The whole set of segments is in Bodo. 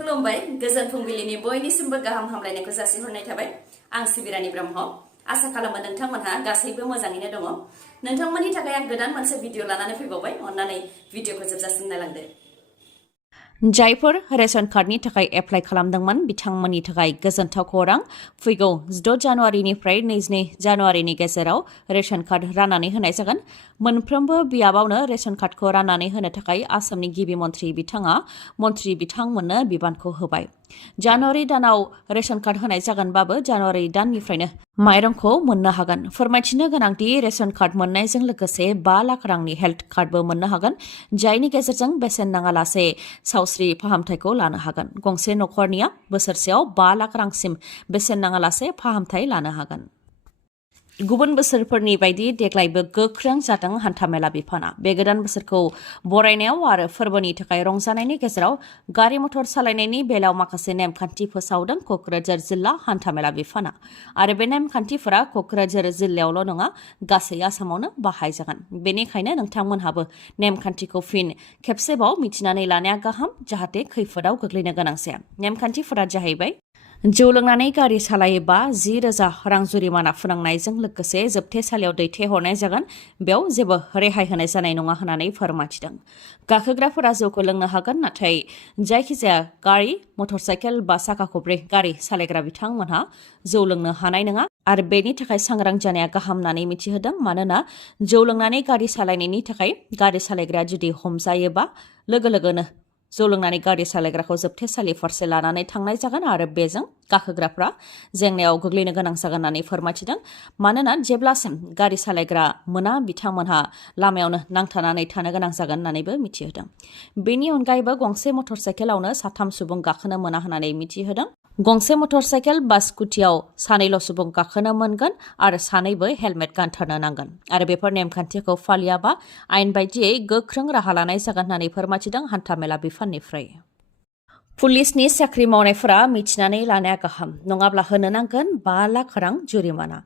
खुलुमबाय गोजोन फुंबिलिनि बयनिसिमबो गाहाम हामलायनायखौ जासिहरनाय थाबाय आं सिबिरानि ब्रह्म आसा खालामो नोंथांमोनहा गासैबो मोजाङैनो दङ नोंथांमोननि थाखाय आं गोदान मोनसे भिडिअ लानानै फैबावबाय अन्नानै भिडिअखौ जोबजासिम नायलांदो जायफोर रेशन कार्डनि थाखाय एप्लाइ खालामदोंमोन बिथांमोननि थाखाय गोजोनथाव खौरां फैगौ 6 जानुवारिनिफ्राय 22 जानुवारिनि गेजेराव रेशन कार्ड राननानै होनाय जागोन मोनफ्रोमबो बियाबावनो रेशन कार्डखौ राननानै होनो थाखाय आसामनि गिबि मन्थ्रि बिथांमोननो बिबानखौ होबाय जानुवारि दानाव रेशन कार्ड होनाय जागोनबाबो जानुवारि दाननिफ्रायनो माइरंखौ मोननो हागोन फोरमायथिनो गोनांदि रेशन कार्ड मोननायजों लोगोसे 5 लाख रांनि हेल्थ कार्डबो मोननो हागोन जायनि गेजेरजों बेसेन नाङालासे सावस्रि फाहामथायखौ लानो हागोन गंसे नखरनिया बोसोरसेयाव 5 लाख रांसिम बेसेन नाङालासे फाहामथाय लानो हागोन गुबुन बोसोरफोरनि बायदि देग्लायबो गोख्रों जादों हान्थामेला बिफाना बे गोदान बोसोरखौ बरायनायाव आरो फोरबोनि थाखाय रंजानायनि गेजेराव गारि मटर सालायनायनि बेलायाव माखासे नेमखान्थि फोसावदों कक्राझार जिल्ला हान्थामेला बिफाना आरो बे नेमखान्थिफोरा कक्राझार जिल्लायावल' नङा गासै आसामावनो बाहायजागोन बेनिखायनो नोंथांमोनहाबो नेमखान्थिखौ फिन खेबसेबाव मिथिनानै लानाया गाहाम जाहाथे खैफोदाव गोग्लैनो गोनां जाया नेमखान्थिफोरा जाहैबाय जौ लोंनानै गारि सालायोबा 10,000 रां जुरिमाना फोनांनायजों लोगोसे जोबथेसालियाव दैथायहरनाय जागोन बेयाव जेबो रेहाय होनाय जानाय नङा होननानै फोरमायथिदों गाखोग्राफोरा जौखौ लोंनो हागोन नाथाय जायखिजाया गारि मटरसाइकेल बा साखा खबब्रै गारि सालायग्रा बिथांमोनहा जौ लोंनो हानाय नङा आरो बेनि थाखाय सांग्रां जानाया गाहाम होननानै मिथिहोदों मानोना जौ लोंनानै गारि सालायनायनि थाखाय गारि सालायग्राया जुदि हमजायोबा लोगो लोगोनो जौ लोंनानै गारि सालायग्राखौ जोबथेसालि फारसे लानानै थांनाय जागोन आरो बेजों गाखोग्राफ्रा जेंनायाव गोग्लैनो गोनां जागोन होननानै फोरमायथिदों मानोना जेब्लासिम गारि सालायग्रा मोना बिथांमोनहा लामायावनो नांथानानै थानो गोनां जागोन होननानैबो मिथिहोदों बेनि अनगायैबो गंसे मटरसाइकेलावनो 3 सुबुं गाखोनो मोना होननानै मिथिहोदों गंसे मटरसाइकेल बा स्कुटियाव सानैल' सुबुं गाखोनो मोनगोन आरो सानैबो हेलमेट गानथारनो नांगोन आरो बेफोर नेमखान्थिखौ फालियाबा आयेन बायदियै गोख्रों राहा लानाय जागोन होननानै फोरमायथिदों हान्थामेला बिफाननिफ्राय पुलिसनि साख्रि मावनायफोरा मिथिनानै लानाया गाहाम नङाब्ला होनो नांगोन 5 लाख रां जुरिमाना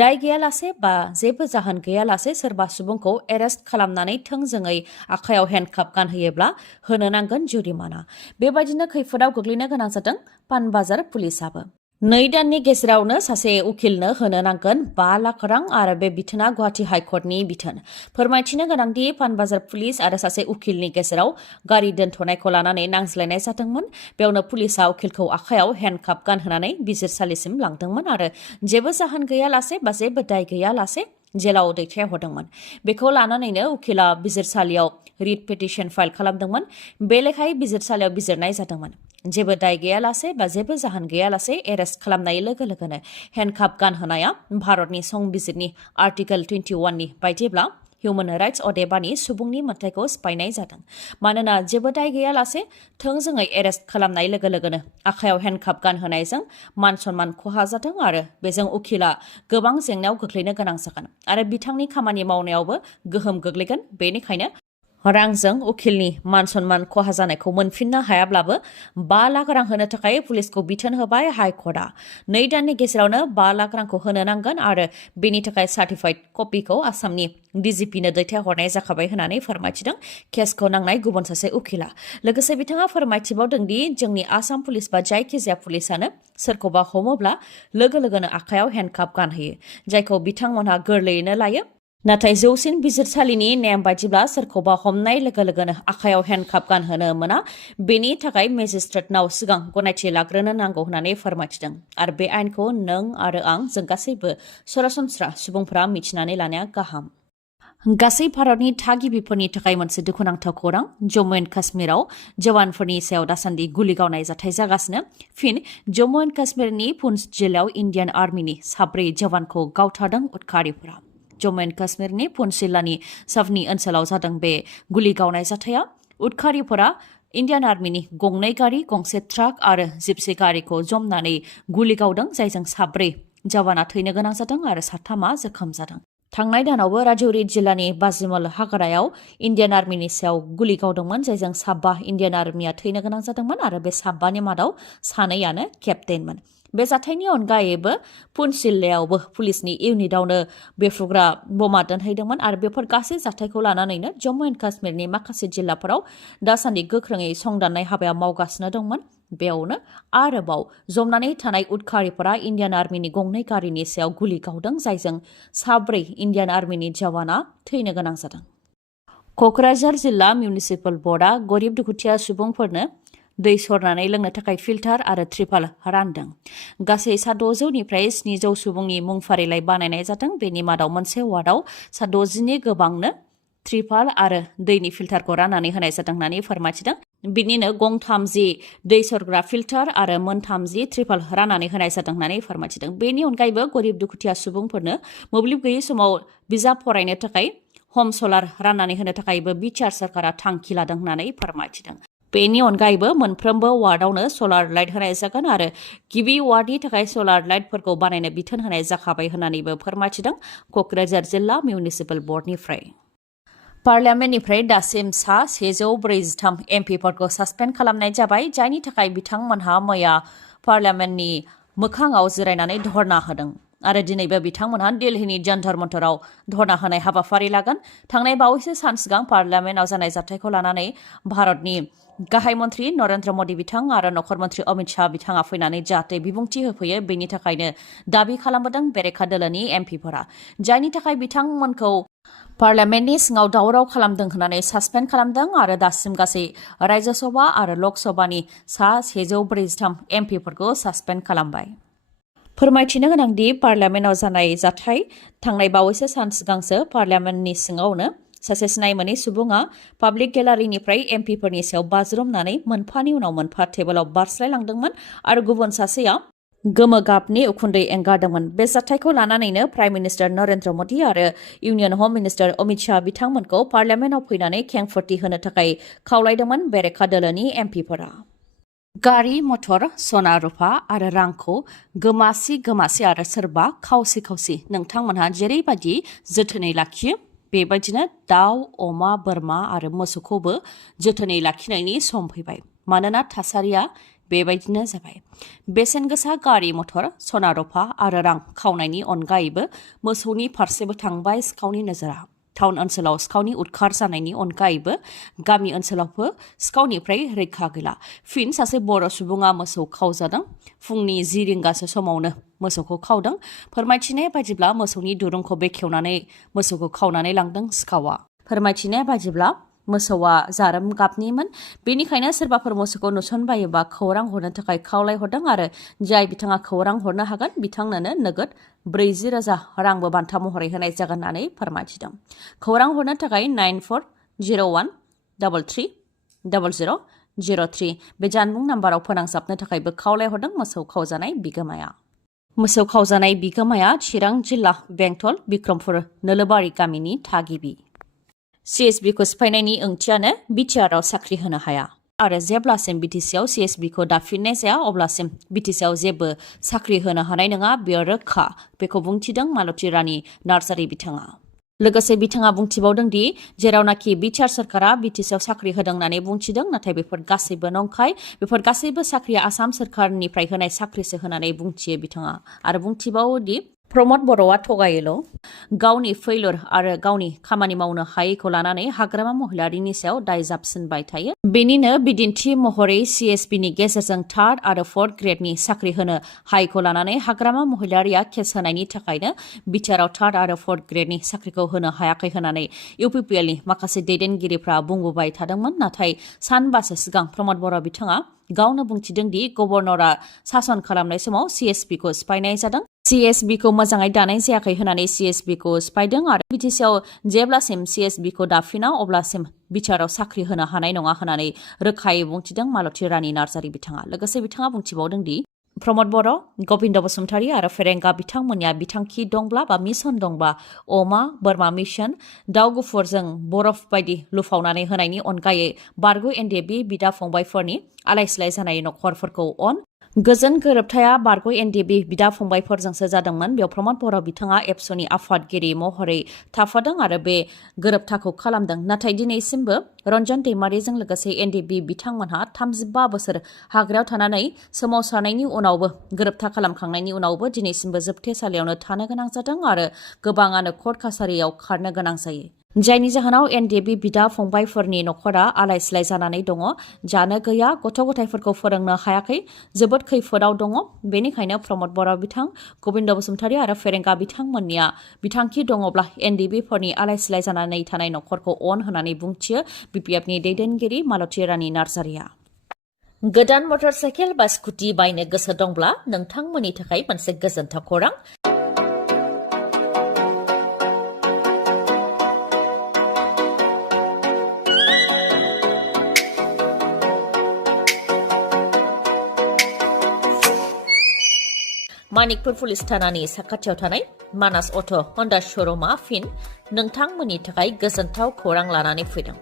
दाय गैयालासे बा जेबो जाहोन गैयालासे सोरबा सुबुंखौ एरेस्ट खालामनानै थोंजोङै आखायाव हेन्डकाप गानहोयोब्ला होनो नांगोन जुरिमाना बेबायदिनो खैफोदाव गोग्लैनो गोनां जादों पानबाजार पुलिसाबो 2 दाननि गेजेरावनो सासे उकिलनो होनो नांगोन 5 लाख रां आरो बे बिथोना गुवाहाटी हाइकर्टनि बिथोन फोरमायथिनो गोनांदि पानबाजार पुलिस आरो सासे उकिलनि गेजेराव गारि दोनथ'नायखौ लानानै नांज्लायनाय जादोंमोन बेयावनो पुलिसा उकिलखौ आखायाव हेन्डकाप गानहोनानै बिजिरसालिसिम लांदोंमोन आरो जेबो जाहोन गैयालासे बा जेबो दाय गैयालासे जेलाव दैथायहरदोंमोन बेखौ लानानैनो उकिला बिजिरसालियाव रिट पिटिशन फाइल खालामदोंमोन बे लेखायै बिजिरसालियाव बिजिरनाय जादोंमोन जेबो दाय गैयालासे बा जेबो जाहोन गैयालासे एरेस्ट खालामनाय लोगो लोगोनो हेन्डकाप गानहोनाया भारतनि संबिजिरनि आर्टिकल 21 नि बायदिब्ला हिउमेन राइट्स अदेबानि सुबुंनि मोनथायखौ सिफायनाय जादों मानोना जेबो दाय गैयालासे थोंजोङै एरेस्ट खालामनाय लोगो लोगोनो आखायाव हेन्डकाप गानहोनायजों मान सन्मान खहा जादों आरो बेजों उकिला गोबां जेंनायाव गोग्लैनो गोनां जागोन आरो बिथांनि खामानि मावनायावबो गोहोम गोग्लैगोन बेनिखायनो रांजों उकिलनि मान सन्मान खहा जानायखौ मोनफिननो हायाब्लाबो 5 लाख रां होनो थाखाय पुलिसखौ बिथोन होबाय हाइकर्टआ 2 दाननि गेजेरावनो 5 लाख रांखौ होनो नांगोन आरो बेनि थाखाय सार्टिफाइड कपिखौ आसामनि डिजिपिनो दैथायहरनाय जाखाबाय होननानै फोरमायथिदों केसखौ नांनाय गुबुन सासे उकिला लोगोसे बिथाङा फोरमायथिबावदों दि जोंनि आसाम पुलिस बा जायखिजाया पुलिसानो सोरखौबा हमोब्ला लोगो लोगोनो आखायाव हेन्डकाप गानहोयो जायखौ बिथांमोनहा गोरलैयैनो लायो नाथाय जौसिन बिजिरसालिनि नेम बायदिब्ला सोरखौबा हमनाय लोगो लोगोनो आखायाव हेन्डकाप गानहोनो मोना बेनि थाखाय मेजिस्ट्रेटनाव सिगां गनायथि लाग्रोनो नांगौ होननानै फोरमायथिदों आरो बे आयेनखौ नों आरो आं जों गासैबो सरासनस्रा सुबुंफोरा मिथिनानै लानाया गाहाम गासै भारतनि थागिबिफोरनि थाखाय मोनसे दुखुनांथाव खौरां जम्मु एन्ड काश्मीराव जवानफोरनि सायाव दासान्दि गुलि गावनाय जाथाय जागासिनो फिन जम्मु एन्ड काश्मीरनि पुन्छ जिल्लायाव इन्डियान आर्मिनि 4 जवानखौ गावथारदों उदखारिफोरा जम्मु एन्ड काश्मीरनि पुन्छ जिल्लानि सावनी ओनसोलाव जादों बे गुलि गावनाय जाथाया उदखारिफोरा इन्डियान आर्मिनि 2 गारि गंसे ट्राक आरो जिपसि गारिखौ जमनानै गुलि गावदों जायजों 4 जवाना थैनो गोनां जादों आरो 3 जोखोम जादों थांनाय दानावबो राजौरी जिल्लानि बाजिमल हाग्रायाव इन्डियान आर्मिनि सायाव गुलि गावदोंमोन जायजों 5 इन्डियान आर्मिया थैनो गोनां जादोंमोन आरो बे 5नि मादाव 2 केप्टेनमोन बे जाथायनि अनगायैबो पुन्छ जिल्लायावबो पुलिसनि इउनिटआवनो बेफ्रुग्रा बमा दोनहैदोंमोन आरो बेफोर गासै जाथायखौ लानानैनो जम्मु एन्ड काश्मीरनि माखासे जिल्लाफोराव दासान्दि गोख्रोङै संदाननाय हाबाया मावगासिनो दंमोन बेयावनो आरोबाव जमनानै थानाय उदखारिफोरा इन्डियान आर्मिनि गंनै गारिनि सायाव गुलि गावदों, जायजों 4 इन्डियान आर्मिनि जवाना थैनो गोनां जादों। क'क्राझार जिल्ला मिउनिसिपाल बर्डआ गरिब दुखुथिया सुबुंफोरनो दै सरनानै लोंनो थाखाय फिल्टार आरो त्रिपाल रानदों। गासै 600निफ्राय 700 सुबुंनि मुं फारिलाइ बानायनाय जादों। बेनि मादाव मोनसे वार्डआव 60 गोबांनो त्रिपाल आरो दैनि फिल्टारखौ राननानै होनाय जादों होननानै फोरमायथिदों। बिनिनो गं 30 दै सरग्रा फिल्टार आरो मोन 30 त्रिपाल राननानै होनाय जादों होननानै फोरमायथिदों। बेनि अनगायैबो गरिब दुखुथिया सुबुंफोरनो मोब्लिब गैयै समाव बिजाब फरायनो थाखाय हम सलार राननानै होनो थाखायबो बिटिआर सरकारा थांखि लादों होननानै फोरमायथिदों। बेनि अनगायैबो मोनफ्रोमबो वार्डआवनो सलार लाइट होनाय जागोन आरो गिबि वार्डनि थाखाय सलार लाइटफोरखौ बानायनो बिथोन होनाय जाखाबाय होननानैबो फोरमायथिदों क'क्राझार जिल्ला मिउनिसिपाल बर्डनिफ्राय। पार्लियामेन्टनिफ्राय दासिम सा 143 एमपिफोरखौ सासपेन्ड खालामनाय जाबाय, जायनि थाखाय बिथांमोनहा मैया पार्लियामेन्टनि मोखाङाव जिरायनानै धर्ना होदों आरो दिनैबो बिथांमोनहा दिल्लीनि जन्तर मन्तराव धर्ना होनाय हाबाफारि लागोन। थांनाय बावैसो सान सिगां पार्लियामेन्टआव जानाय जाथायखौ लानानै भारतनि गाहाय मन्त्रि नरेन्द्र मदि बिथां आरो नखर मन्त्रि अमित शाह बिथाङा फैनानै जाहाथे बिबुंथि होफैयो, बेनि थाखायनो दाबि खालामबोदों बेरेखा दोलोनि एमपिफोरा, जायनि थाखाय बिथांमोनखौ पार्लियामेन्टनि सिङाव दावराव खालामदों होननानै सासपेन्ड खालामदों आरो दासिम गासै रायजोसभा आरो लकसभानि सा 143 एमपिफोरखौ सासपेन्ड खालामबाय। फोरमायथिनो गोनांदि पार्लियामेन्टआव जानाय जाथाय थांनाय बावैसो सान सिगांसो पार्लियामेन्टनि सिङावनो सासे सिनाय मोनै सुबुङा पाब्लिक गेलारिनिफ्राय एमपिफोरनि सायाव बाज्रुमनानै मोनफानि उनाव मोनफा टेबोलाव बारस्लायलांदोंमोन आरो गुबुन सासेया गोमो गाबनि उखुन्दै एंगारदोंमोन। बे जाथायखौ लानानैनो प्राइम मिनिस्टार नरेन्द्र मदि आरो इउनियन हम मिनिस्टार अमित शाह बिथांमोनखौ पार्लियामेन्टआव फैनानै खेंफोरथि होनो थाखाय खावलायदोंमोन बेरेखा दोलोनि एमपिफोरा। गारि मटर, सना रुफा आरो रांखौ गोमासि आरो सोरबा खावसि नोंथांमोनहा जेरैबायदि जोथोनै लाखियो, बेबायदिनो दाउ, अमा, बोरमा आरो मोसौखौबो जोथोनै लाखिनायनि सम फैबाय। मानोना थासारिया बेबायदिनो जाबाय। बेसेन गोसा गारि मटर, सना रुफा आरो रां खावनायनि अनगायैबो मोसौनि फारसेबो थांबाय सिखावनि नोजोरा। टाउन ओनसोलाव सिखावनि उदखार जानायनि अनगायैबो गामि ओनसोलावबो सिखावनिफ्राय रैखा गैला। फिन सासे बर' सुबुङा मोसौ खावजादों। फुंनि 10 रिंगासो समावनो मोसौखौ खावदों। फोरमायथिनाय बायदिब्ला मोसौनि दुरुंखौ बेखेवनानै मोसौखौ खावनानै लांदों सिखावा। फोरमायथिनाय बायदिब्ला मोसौआ जारोम गाबनिमोन। बेनिखायनो सोरबाफोर मोसौखौ नुसनबायोबा खौरां हरनो थाखाय खावलायहरदों आरो जाय बिथाङा खौरां हरनो हागोन बिथांनोनो नोगोद 40,000 रांबो बान्था महरै होनाय जागोन होननानै फोरमायथिदों। खौरां हरनो थाखाय 9401330003 बे जानबुं नाम्बाराव फोनांजाबनो थाखायबो खावलायहरदों मोसौ खावजानाय बिगोमाया। मोसौ खावजानाय बिगोमाया चिरां जिल्ला बेंटल बिक्रमपुर नोलोबारि गामिनि थागिबि। CSBखौ सिफायनायनि ओंथियानो बिटिआरआव साख्रि होनो हाया आरो जेब्लासिम बिटिसिआव CSBखौ दाफिननाय जाया अब्लासिम बिटिसिआव जेबो साख्रि होनो हानाय नङा, बेयो रोखा। बेखौ बुंथिदों मालती रानी नार्जारी बिथाङा। लोगोसे बिथाङा बुंथिबावदों दि जेरावनाखि बिटिआर सरकारा बिटिसिआव साख्रि होदों होननानै बुंथिदों, नाथाय बेफोर गासैबो नंखाय। बेफोर गासैबो साख्रिया आसाम सरकारनिफ्राय होनाय साख्रिसो होननानै बुंथियो बिथाङा आरो बुंथिबावो दि प्रमद बर'आ थगायोल'। गावनि फैलुर आरो गावनि खामानि मावनो हायैखौ लानानै हाग्रामा महिलारिनि सायाव दाय जाबसिनबाय थायो। बेनिनो बिदिन्थि महरै CSBनि गेजेरजों 3rd आरो 4th ग्रेडनि साख्रि होनो हायैखौ लानानै हाग्रामा महिलारिया केस होनायनि थाखायनो बिटिआरआव 3rd आरो 4th ग्रेडनि साख्रिखौ होनो हायाखै होननानै UPPLनि माखासे दैदेनगिरिफ्रा बुंबोबाय थादोंमोन। नाथाय सानबासो सिगां प्रमद बर' बिथाङा गावनो बुंथिदों दि गभर्नरआ सासन खालामनाय समाव CSBखौ सिफायनाय जादों। CSBखौ मोजाङै दानाय जायाखै होननानै CSBखौ सिफायदों आरो बिटिसिआव जेब्लासिम CSBखौ दाफिना अब्लासिम बिटिआरआव साख्रि होनो हानाय नङा होननानै रोखायै बुंथिदों मालती रानी नार्जारी बिथाङा। लोगोसे बिथाङा बुंथिबावदों दि प्रमद बर', गबिन्द बसुमतारी आरो फेरेंगा बिथांमोननिया बिथांखि दंब्ला बा मिशन दंब्ला अमा, बोरमा मिशन, दाउ गुफुरजों बरफ बायदि लुफावनानै होनायनि अनगायै बारग' NDB बिदा फंबायफोरनि आलाय-सिलाय जानाय नखरफोरखौ अन। गोजोन गोरोबथाया बारग' NDB बिदा फंबायफोरजोंसो जादोंमोन। बेयाव प्रमद बर' बिथाङा एबसुनि आफादगिरि महरै थाफादों आरो बे गोरोबथाखौ खालामदों। नाथाय दिनैसिमबो रन्जन दैमारिजों लोगोसे NDB बिथांमोनहा 35 बोसोर हाग्रायाव थानानै सोमावसारनायनि उनावबो गोरोबथा खालामखांनायनि उनावबो दिनैसिमबो जोबथेसालियावनो थानो गोनां जादों आरो गोबाङानो कर्ट कासारियाव खारनो गोनां जायो। जायनि जाहोनाव एनडिएफबि बिदा फंबायफोरनि नखरा आलाय सिलाय जानानै दङ जानो गैया गथ' गथायफोरखौ फोरोंनो हायाखै जोबोद खैफोदाव दङ बेनिखायनो प्रमद बर' बिथां गोविन्द बसुमतारी आरो फेरेंगा बिथांमोननिया बिथांखि दङब्ला एनडिएफबिफोरनि आलाय सिलाय जानानै थानाय नखरखौ अन होनानै बुंथियो बिपिएफनि दैदेनगिरि मालती रानी नार्जारिया गोदान मटर साइकेल बा स्कुटि बायनो गोसो दंब्ला नोंथांमोननि थाखाय मोनसे गोजोनथाव खौरां मानिकपुर पुलिस थानानि साखाथियाव थानाय मानास अट' हन्डा श'रुमा फिन नोंथांमोननि थाखाय गोजोनथाव खौरां लानानै फैदों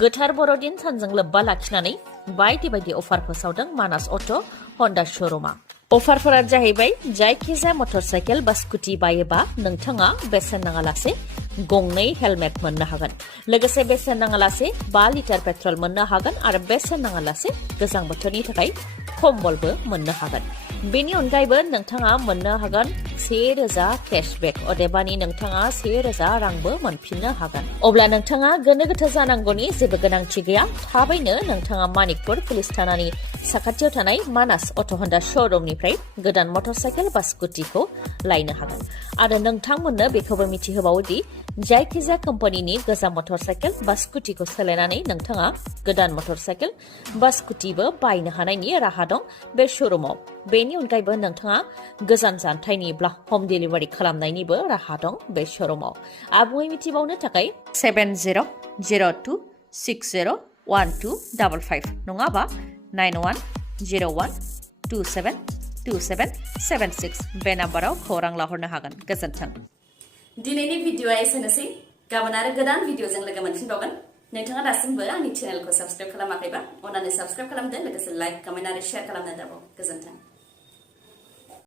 गोथार बर'दिन सानजों लोब्बा लाखिनानै बायदि बायदि अफार फोसावदों मानास अट' हन्डा श'रुमा अफारफोरा जाहैबाय जायखिजाया मटर साइकेल बा स्कुटि बायोबा नोंथाङा बेसेन नाङालासे गंनै हेलमेट मोननो हागोन लोगोसे बेसेन नाङालासे 5 लिटार पेट्रल मोननो हागोन आरो बेसेन नाङालासे गोजां बोथोरनि थाखाय कम्बलबो मोननो हागोन बेनि अनगायैबो नोंथाङा मोननो हागोन 1000 केशबेक अदेबानि नोंथाङा 1000 रांबो मोनफिननो हागोन अब्ला नोंथाङा गोनो गोथो जानांगौनि जेबो गोनांथि गैया थाबैनो नोंथाङा मानिकपुर पुलिस थानानि साखाथियाव थानाय मानास अट' हन्डा श'रुमनिफ्राय गोदान मटर साइकेल बा स्कुटिखौ लायनो हागोन आरो नोंथांमोननो बेखौबो मिथिहोबावोदि जायखिजाया कम्पानिनि गोजाम मटर साइकेल बा स्कुटिखौ सोलायनानै नोंथाङा गोदान मटर साइकेल बा स्कुटिबो बायनो हानायनि राहा दं बे श'रुमाव बेनि अनगायैबो नोंथाङा गोजान जानथायनिब्ला हम डिलिभारि खालामनायनिबो राहा दं बे श'रुमाव आबुङै मिथिबावनो थाखाय 7002601255 नङाबा 9101272776 बे नाम्बाराव खौरां लाहरनो हागोन गोजोन्थों दिनैनि भिडिअआ एसेनोसै गाबोन आरो गोदान भिडिअजों लोगो मोनफिनबावगोन नोंथाङा दासिमबो आंनि चेनेलखौ साबस्क्राइब खालामाखैबा अन्नानै साबस्क्राइब खालामदो लोगोसे लाइक कमेन्ट आरो शेयार खालामनो दाबाव गोजोन्थों